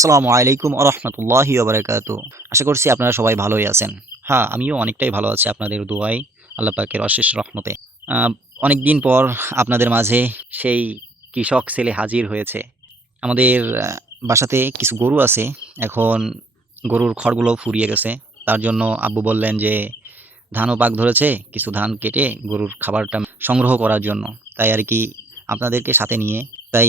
আসসালামু আলাইকুম আরহামতুল্লাহি ওবারাকাতু। আশা করছি আপনারা সবাই ভালোই আছেন। হ্যাঁ, আমিও অনেকটাই ভালো আছি আপনাদের দোয়ায়, আল্লাহ পাকের অশেষ রহমতে। আ অনেকদিন পর আপনাদের মাঝে সেই কৃষক ছেলে হাজির হয়েছে। আমাদের বাসাতে কিছু গরু আছে। এখন গরুর খড়গুলো ফুরিয়ে গেছে। তার জন্য আব্বু বললেন যে, ধানও পাক ধরেছে, কিছু ধান কেটে গরুর খাবারটা সংগ্রহ করার জন্য। তাই আরকি আপনাদেরকে সাথে নিয়ে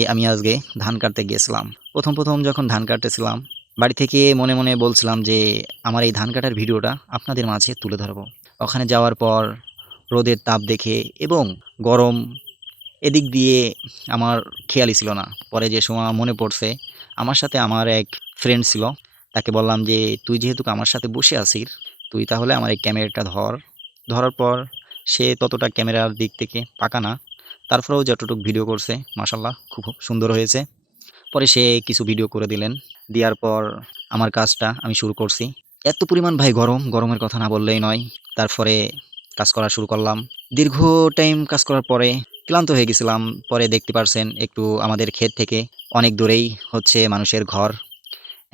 আমি আজকে ধান কাটতে গিয়েছিলাম। ১ম যখন ধান কাটতেছিলাম, বাড়ি থেকে মনে, মনে বলছিলাম যে আমার এই ধান কাটার ভিডিওটা আপনাদের মাঝে তুলে ধরবো। ওখানে যাওয়ার পর রোদের তাপ দেখে এবং গরম এদিক দিয়ে আমার খেয়ালই ছিল না। পরে যে সময় মনে পড়ছে, আমার সাথে আমার এক ফ্রেন্ড ছিল। তাকে বললাম যে, "তুই যেহেতু আমার সাথে বসে আছিস, তুই তাহলে আমার এই ক্যামেরাটা ধর।" ধরার পর সে ততটা ক্যামেরার দিক থেকে পাকা না। তারপরেও যতটুকু ভিডিও করছে মাশাআল্লাহ খুব সুন্দর হয়েছে। পরে সে কিছু ভিডিও করে দিলেন। দেওয়ার পর আমার কাজটা আমি শুরু করছি। এত পরিমাণ ভাই গরম, গরমের কথা না বললেই নয়। তারপরে কাজ করা শুরু করলাম। দীর্ঘ টাইম কাজ করার পরে ক্লান্ত হয়ে গেছিলাম। পরে দেখতে পারছেন একটু আমাদের ক্ষেত থেকে অনেক দূরেই হচ্ছে মানুষের ঘর।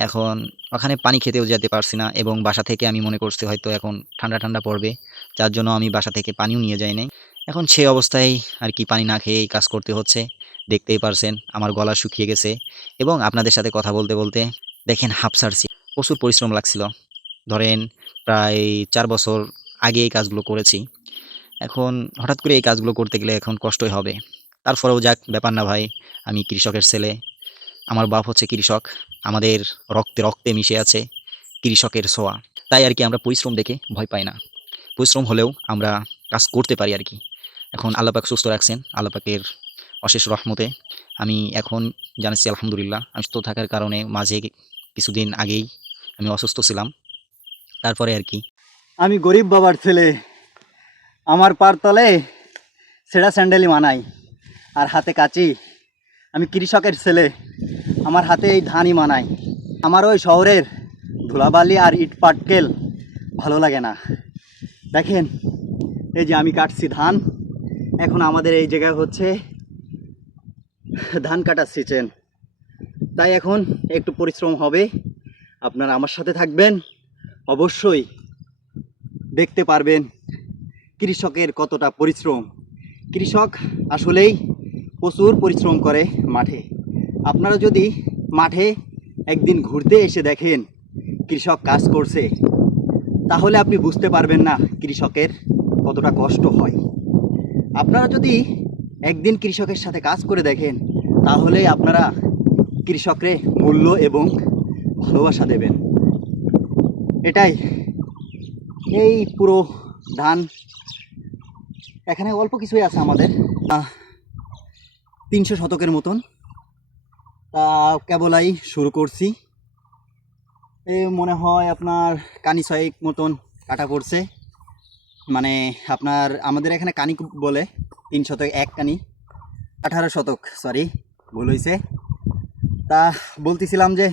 এখন ওখানে পানি খেতেও যেতে পারছি না এবং বাসা থেকে আমি মনে করছি হয়তো এখন ঠান্ডা, ঠান্ডা পড়বে। যার জন্য আমি বাসা থেকে পানিও নিয়ে যাই নাই। এখন সে অবস্থায় আরকি পানি না খেয়েই কাজ করতে হচ্ছে। দেখতেই পারছেন আমার গলা শুকিয়ে গেছে এবং আপনাদের সাথে কথা বলতে, বলতে দেখেন হাঁফ ছাড়ছি। প্রচুর পরিশ্রম লাগছিল। ধরেন প্রায় ৪ বছর আগে এই কাজগুলো করেছি। এখন হঠাৎ করে এই কাজগুলো করতে গেলে এখন কষ্টই হবে। তারপরেও যাক ব্যাপার না ভাই, আমি কৃষকের ছেলে। আমার বাপ হচ্ছে কৃষক। আমাদের রক্তে, রক্তে মিশে আছে কৃষকের ছোঁয়া। তাই আরকি আমরা পরিশ্রম দেখে ভয় পাই না। পরিশ্রম হলেও আমরা কাজ করতে পারি আরকি। এখন আল্লাহ পাক সুস্থ রাখছেন। আল্লাহ পাকের অশেষ রহমতে আমি এখন জানাচ্ছি আলহামদুলিল্লাহ। আমি সুস্থ থাকার কারণে মাঝে কিছুদিন আগেই আমি অসুস্থ ছিলাম। তারপরে আরকি আমি গরিব বাবার ছেলে। আমার পার তলে ছেঁড়া স্যান্ডেলই মানাই আর হাতে কাচি। আমি কৃষকের ছেলে, আমার হাতে এই ধানই মানাই। আমার ওই শহরের ধুলাবালি আর ইট পাটকেল ভালো লাগে না। দেখেন, এই যে আমি কাটছি ধান। এখন আমাদের এই জায়গায় হচ্ছে ধান কাটার সিজন। তাই এখন একটু পরিশ্রম হবে। আপনারা আমার সাথে থাকবেন, অবশ্যই দেখতে পারবেন কৃষকের কতটা পরিশ্রম। কৃষক আসলেই প্রচুর পরিশ্রম করে মাঠে। আপনারা যদি মাঠে একদিন ঘুরতে এসে দেখেন কৃষক কাজ করছে, তাহলে আপনি বুঝতে পারবেন না কৃষকের কতটা কষ্ট হয়। আপনারা যদি একদিন কৃষকের সাথে কাজ করে দেখেন, তাহলে আপনারা কৃষকরে মূল্য এবং ভালোবাসা দেবেন। এটাই। এই পুরো ধান এখানে অল্প কিছুই আছে আমাদের, ৩০০ শতকের মতন। তা কেবলাই শুরু করছি। এই মনে হয় আপনার কানি ৬ মতন কাটা পড়ছে। মানে আপনার আমাদের এখানে কানি বলে ৩ শতক ১ কানি, ১৮ শতক, সরি ভুল হয়েছে। তা বলতেছিলাম যে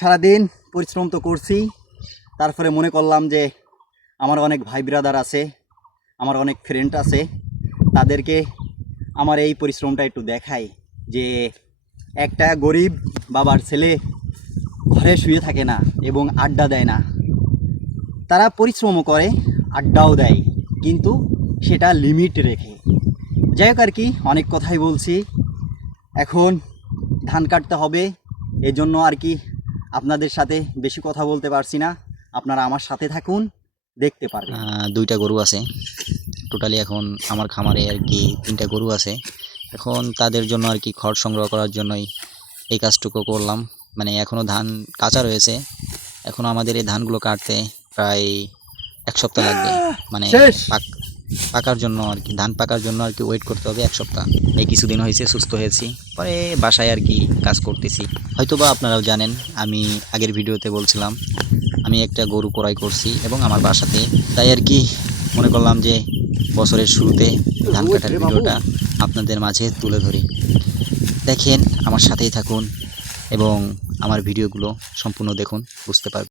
সারাদিন পরিশ্রম তো করছি, তারপরে মনে করলাম যে আমার অনেক ভাই ব্রাদার আছে, আমার অনেক ফ্রেন্ড আছে, তাদেরকে আমার এই পরিশ্রমটা একটু দেখাই যে একটা গরিব বাবার ছেলে ঘরে শুয়ে থাকে না এবং আড্ডা দেয় না। তারা পরিশ্রমও করে, আড্ডাও দেয়, কিন্তু সেটা লিমিট রেখে। যাই হোক আর কি, অনেক কথাই বলছি। এখন ধান কাটতে হবে, এজন্য আর কি আপনাদের সাথে বেশি কথা বলতে পারছি না। আপনারা আমার সাথে থাকুন, দেখতে পারবেন। ২টা গরু আছে। টোটালি এখন আমার খামারে আরকি ৩টা গরু আছে। এখন তাদের জন্য আরকি খড় সংগ্রহ করার জন্যই এই কাজটুকু করলাম। মানে এখনও ধান কাঁচা রয়েছে। এখনও আমাদের এই ধানগুলো কাটতে প্রায় ১ সপ্তাহ লাগবে। মানে শেষ। পাকার জন্য আরকি, ধান পাকার জন্য আরকি ওয়েট করতে হবে ১ সপ্তাহ। এই কিছুদিন হয়েছে সুস্থ হয়েছি। পরে বাসায় আরকি কাজ করতেছি। হয়তোবা আপনারাও জানেন, আমি আগের ভিডিওতে বলছিলাম আমি একটা গরু ক্রয় করছি এবং আমার বাসাতে। তাই আরকি মনে করলাম যে বছরের শুরুতে ধান কাটার ভিডিওটা আপনাদের মাঝে তুলে ধরি। দেখেন, আমার সাথেই থাকুন এবং আমার ভিডিওগুলো সম্পূর্ণ দেখুন, বুঝতে পারবেন।